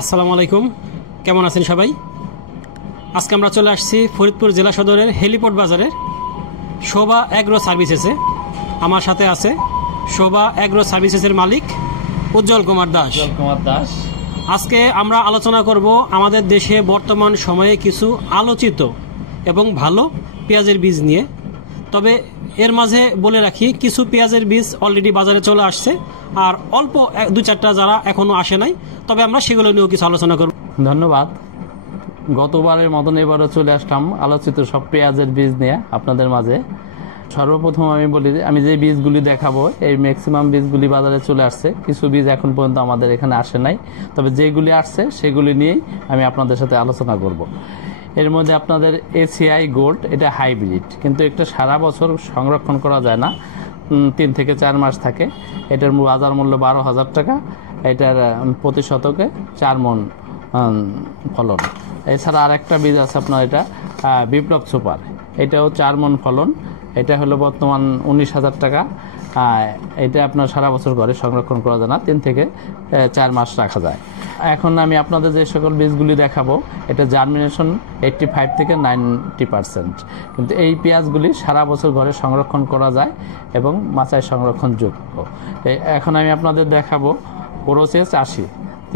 আসসালামু আলাইকুম, কেমন আছেন সবাই? আজকে আমরা চলে আসছি ফরিদপুর জেলা সদরের হেলিপোর্ট বাজারের শোভা অ্যাগ্রো সার্ভিসেসে। আমার সাথে আছে শোভা অ্যাগ্রো সার্ভিসেসের মালিক উজ্জ্বল কুমার দাস। আজকে আমরা আলোচনা করব আমাদের দেশে বর্তমান সময়ে কিছু আলোচিত এবং ভালো পেঁয়াজের বীজ নিয়ে। তবে এর মাঝে বলে রাখি, কিছু পেঁয়াজের বীজ অলরেডি বাজারে চলে আসছে, আর অল্প দু চারটা যারা এখনও আসে নাই, তবে আমরা সেগুলো নিয়েও কিছু আলোচনা করব। ধন্যবাদ। গতবারের মতন এবারও চলে আসলাম আলোচিত সব পেঁয়াজের বীজ নিয়ে আপনাদের মাঝে। সর্বপ্রথম আমি বলি, আমি যে বীজগুলি দেখাবো এই ম্যাক্সিমাম বীজগুলি বাজারে চলে আসছে। কিছু বীজ এখন পর্যন্ত আমাদের এখানে আসে নাই, তবে যেগুলি আসছে সেগুলি নিয়েই আমি আপনাদের সাথে আলোচনা করব। এর মধ্যে আপনাদের এসিআই গোল্ড, এটা হাইব্রিড, কিন্তু একটা সারা বছর সংরক্ষণ করা যায় না, 3 থেকে 4 মাস থাকে। এটার বাজার মূল্য 12,000 টাকা। এটার প্রতি শতকে 4 মণ ফলন। এছাড়া আরেকটা বীজ আছে আপনার, এটা বিপ্লব সুপার, এটাও 4 মণ ফলন। এটা হলো বর্তমান 19,000 টাকা। এটা আপনার সারা বছর ঘরে সংরক্ষণ করা যায় না, 3 থেকে 4 মাস রাখা যায়। এখন আমি আপনাদের যে সকল বীজগুলি দেখাবো, এটা জার্মিনেশন 85 থেকে 90%, কিন্তু এই পেঁয়াজগুলি সারা বছর ঘরে সংরক্ষণ করা যায় এবং মাচায় সংরক্ষণযোগ্য। এখন আমি আপনাদের দেখাবো প্রোসেস 80,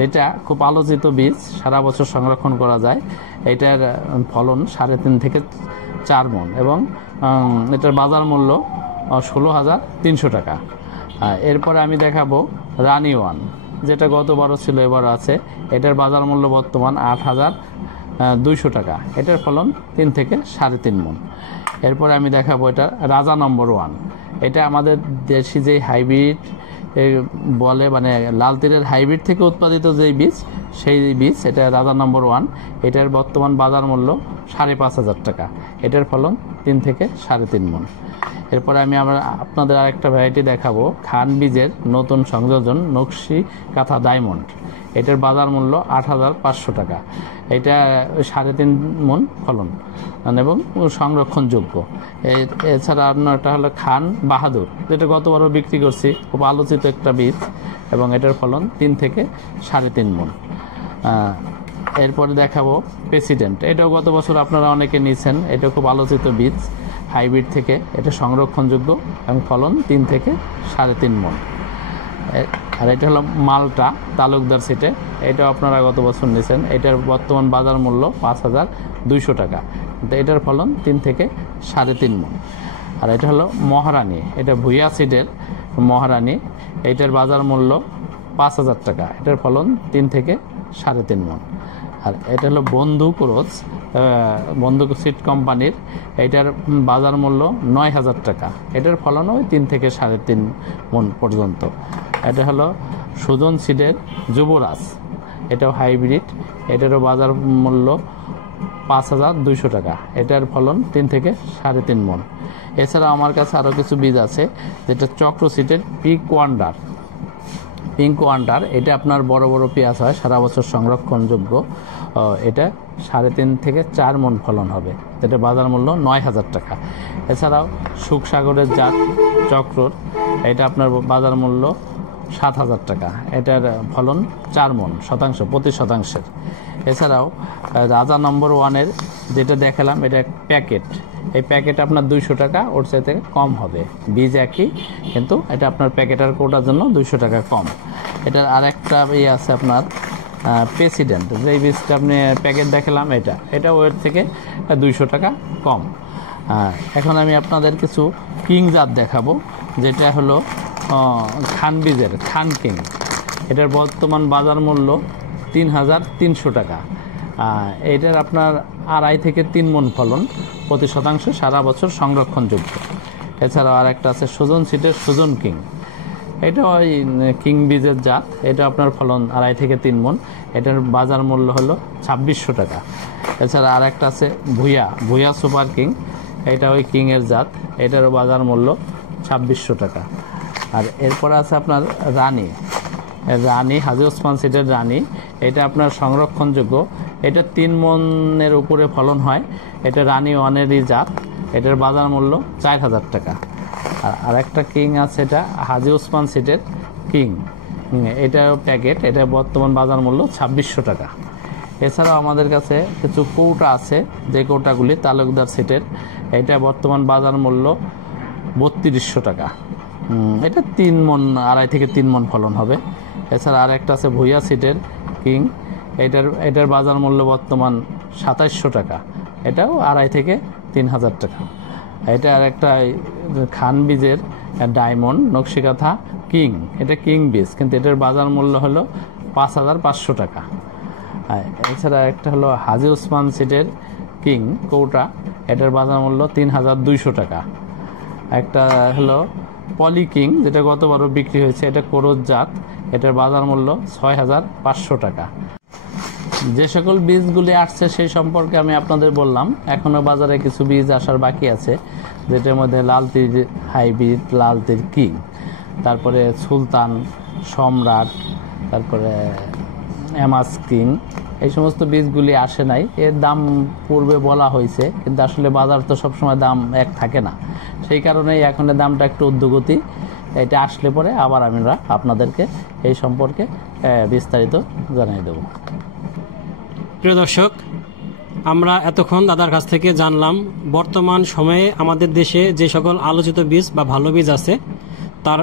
এটা খুব আলোচিত বীজ, সারা বছর সংরক্ষণ করা যায়। এটার ফলন 3.5 থেকে 4 মণ এবং এটার বাজার মূল্য 16,300 টাকা। এরপরে আমি দেখাবো রানি ওয়ান, যেটা গতবারও ছিল এবার আছে। এটার বাজার মূল্য বর্তমান 8,200 টাকা। এটার ফলন 3 থেকে 3.5 মণ। এরপরে আমি দেখাবো এটা রাজা নম্বর 1, এটা আমাদের দেশি যেই হাইব্রিড বলে, মানে লাল তীরের হাইব্রিড থেকে উৎপাদিত যেই বীজ, সেই বীজ, এটা রাজা নম্বর 1। এটার বর্তমান বাজার মূল্য 5,500 টাকা। এটার ফলন 3 থেকে 3.5 মণ। এরপরে আমি আপনাদের আরেকটা ভ্যারাইটি দেখাবো, খান বীজের নতুন সংযোজন নকশি কাঁথা ডায়মন্ড। এটার বাজার মূল্য 8,500 টাকা। এটা 3.5 মণ ফলন এবং সংরক্ষণযোগ্য। এছাড়া আপনার এটা হলো খান বাহাদুর, যেটা গতবারও বিক্রি করছি, খুব আলোচিত একটা বীজ এবং এটার ফলন 3 থেকে 3.5 মণ। এরপরে দেখাবো প্রেসিডেন্ট, এটাও গত বছর আপনারা অনেকে নিয়েছেন। এটা খুব আলোচিত বীজ, হাইব্রিড থেকে, এটা সংরক্ষণযোগ্য এবং ফলন 3 থেকে 3.5 মণ। আর এটা হলো মালটা তালুকদার সিটে, এটাও আপনারা গত বছর নিয়েছেন। এটার বর্তমান বাজার মূল্য 5,200 টাকা, কিন্তু এটার ফলন 3 থেকে 3.5 মণ। আর এটা হলো মহারানী, এটা ভুইয়া সিটের মহারানী, এটার বাজার মূল্য 5,000 টাকা। এটার ফলন 3 থেকে 3.5 মণ। আর এটা হলো বন্দুক রোজ, বন্দুক সিড কোম্পানির, এটার বাজার মূল্য 9,000 টাকা। এটার ফলনও 3 থেকে 3.5 মণ পর্যন্ত। এটা হলো সুজন সিডের যুবরাজ, এটাও হাইব্রিড, এটারও বাজার মূল্য 5,200 টাকা। এটার ফলন 3 থেকে 3.5 মণ। এছাড়া আমার কাছে আরও কিছু বীজ আছে, যেটা চক্র সিডের পিঙ্ক ওয়ান্ডার, এটা আপনার বড় বড় পেঁয়াজ হয়, সারা বছর সংরক্ষণযোগ্য। এটা 3.5 থেকে 4 মণ ফলন হবে। এটা বাজার মূল্য 9,000 টাকা। এছাড়াও সুখসাগরের জাত চক্রর, এটা আপনার বাজার মূল্য 7,000 টাকা। এটার ফলন 4 মণ প্রতি শতাংশের। এছাড়াও রাজা নম্বর 1-এর যেটা দেখালাম, এটা প্যাকেট, এই প্যাকেট আপনার 200 টাকা, ওর চাইতে কম হবে। বীজ একই, কিন্তু এটা আপনার প্যাকেটের কোটার জন্য 200 টাকা কম। এটার আরেকটা আছে আপনার প্রেসিডেন্ট, যেই বীজটা আপনি প্যাকেট দেখালাম, এটা ওর থেকে 200 টাকা কম। এখন আমি আপনাদের কিছু কিং জাত দেখাবো, যেটা হলো খান বীজের খান কিং। এটার বর্তমান বাজার মূল্য 3,300 টাকা। এটার আপনার 2.5 থেকে 3 মণ ফলন প্রতি শতাংশ, সারা বছর সংরক্ষণযোগ্য। এছাড়াও আরেকটা আছে সুজন সিটের সুজন কিং, এটা ওই কিং বীজের জাত, এটা আপনার ফলন 2.5 থেকে 3 মণ। এটার বাজার মূল্য হলো 2,600 টাকা। এছাড়া আরেকটা আছে ভুইয়া সুপার কিং, এটা ওই কিংয়ের জাত, এটারও বাজার মূল্য 2,600 টাকা। আর এরপরে আছে আপনার রানী হাজি ওসমান সিটের রানী, এটা আপনার সংরক্ষণযোগ্য। এটা 3 মণের উপরে ফলন হয়। এটা রানী 1-এরই জাত, এটার বাজার মূল্য 4,000 টাকা। আর আরেকটা কিং আছে, এটা হাজি ওসমান সিটের কিং, এটা প্যাকেট, এটা বর্তমান বাজার মূল্য 2600 টাকা। এছাড়াও আমাদের কাছে কিছু কৌটা আছে, যে কৌটাগুলি তালুকদার সিটের, এটা বর্তমান বাজার মূল্য 3200 টাকা। এটা 3 মণ, 2.5 থেকে 3 মণ ফলন হবে। এছাড়া আরেকটা আছে ভুইয়া সিটের কিং, এটার বাজার মূল্য বর্তমান 2700 টাকা, এটাও 2.5 থেকে 3000 টাকা। এটা আরেকটা খান বীজের ডায়মন্ড নকশিকাথা কিং, এটা কিং বীজ, কিন্তু এটার বাজার মূল্য হলো 5500 টাকা। এছাড়া একটা হলো হাজি ওসমান সিটের কিং কৌটা, এটার বাজার মূল্য 3200 টাকা। একটা হলো পলি কিং, যেটা গতবারও বিক্রি হয়েছে, এটা কোরজ জাত, এটার বাজার মূল্য 6500 টাকা। যে সকল বীজগুলি আসছে সেই সম্পর্কে আমি আপনাদের বললাম। এখনো বাজারে কিছু বীজ আসার বাকি আছে, যেটার মধ্যে লাল তীর হাইব্রিড, লাল তীর কিং, তারপরে সুলতান, সম্রাট, তারপরে এমাস কিং, এই সমস্ত বীজগুলি আসে নাই। এর দাম পূর্বে বলা হয়েছে, কিন্তু আসলে বাজার তো সবসময় দাম এক থাকে না, সেই কারণেই এখন দামটা একটু ঊর্ধ্বগতি। এটা আসলে পরে আবার আমরা আপনাদেরকে এই সম্পর্কে বিস্তারিত জানিয়ে দেব। প্রিয় দর্শক, আমরা এতক্ষণ দাদার কাছ থেকে জানলাম বর্তমান সময়ে আমাদের দেশে যে সকল আলোচিত বীজ বা ভালো বীজ আছে তার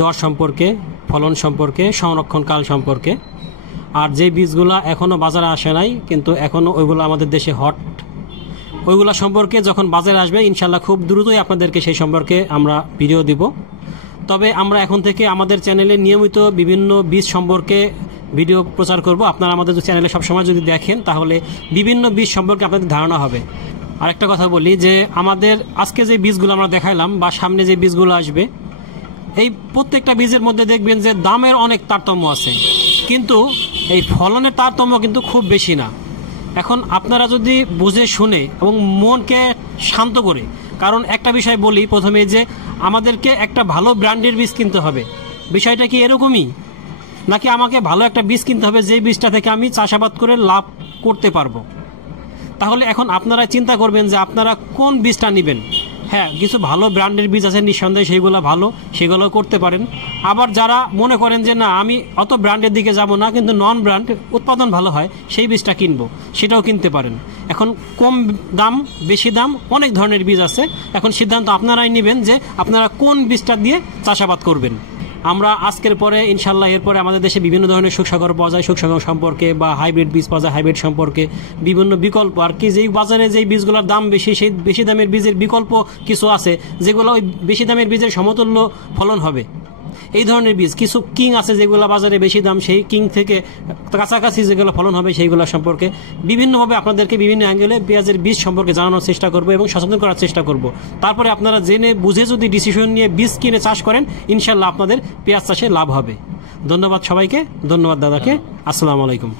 দর সম্পর্কে, ফলন সম্পর্কে, সংরক্ষণকাল সম্পর্কে। আর যে বীজগুলো এখনও বাজারে আসে নাই কিন্তু এখনও ওইগুলো আমাদের দেশে হট, ওইগুলো সম্পর্কে যখন বাজারে আসবে ইনশাল্লাহ খুব দ্রুতই আপনাদেরকে সেই সম্পর্কে আমরা ভিডিও দিব। তবে আমরা এখন থেকে আমাদের চ্যানেলে নিয়মিত বিভিন্ন বীজ সম্পর্কে ভিডিও প্রচার করব। আপনারা আমাদের চ্যানেলে সবসময় যদি দেখেন তাহলে বিভিন্ন বীজ সম্পর্কে আপনাদের ধারণা হবে। আরেকটা কথা বলি যে আমাদের আজকে যে বীজগুলো আমরা দেখাইলাম বা সামনে যে বীজগুলো আসবে, এই প্রত্যেকটা বীজের মধ্যে দেখবেন যে দামের অনেক তারতম্য আছে, কিন্তু এই ফলনের তারতম্য কিন্তু খুব বেশি না। এখন আপনারা যদি বুঝে শুনে এবং মনকে শান্ত করে, কারণ একটা বিষয় বলি প্রথমে যে আমাদেরকে একটা ভালো ব্র্যান্ডের বীজ কিনতে হবে। বিষয়টা কি এরকমই, নাকি আমাকে ভালো একটা বীজ কিনতে হবে যেই বীজটা থেকে আমি চাষাবাদ করে লাভ করতে পারবো? তাহলে এখন আপনারা চিন্তা করবেন যে আপনারা কোন বীজটা নেবেন। হ্যাঁ, কিছু ভালো ব্র্যান্ডের বীজ আছে নিঃসন্দেহে, সেইগুলো ভালো, সেগুলো করতে পারেন। আবার যারা মনে করেন যে না আমি অত ব্র্যান্ডের দিকে যাব না, কিন্তু নন ব্র্যান্ড উৎপাদন ভালো হয় সেই বীজটা কিনবো, সেটাও কিনতে পারেন। এখন কম দাম, বেশি দাম, অনেক ধরনের বীজ আছে। এখন সিদ্ধান্ত আপনারাই নেবেন যে আপনারা কোন বীজটা দিয়ে চাষাবাদ করবেন। আমরা আজকের পরে ইনশাল্লাহ এরপরে আমাদের দেশে বিভিন্ন ধরনের সুখসাগর পাওয়া যায়, সুখসাগর সম্পর্কে, বা হাইব্রিড বীজ পাওয়া যায়, হাইব্রিড সম্পর্কে বিভিন্ন বিকল্প আর কি, যেই বাজারে যেই বীজগুলোর দাম বেশি সেই বেশি দামের বীজের বিকল্প কিছু আছে যেগুলো ওই বেশি দামের বীজের সমতুল্য ফলন হবে। এই ধরনের বীজ কিছু কিং আছে যেগুলো বাজারে বেশি দাম, সেই কিং থেকে কাছাকাছি যেগুলো ফলন হবে সেইগুলো সম্পর্কে বিভিন্নভাবে আপনাদেরকে বিভিন্ন অ্যাঙ্গেলে পেঁয়াজের বীজ সম্পর্কে জানানোর চেষ্টা করব এবং সচেতন করার চেষ্টা করব। তারপরে আপনারা জেনে বুঝে যদি ডিসিশন নিয়ে বীজ কিনে চাষ করেন ইনশাল্লাহ আপনাদের পেঁয়াজ চাষে লাভ হবে। ধন্যবাদ সবাইকে, ধন্যবাদ দাদাকে, আসসালামু আলাইকুম।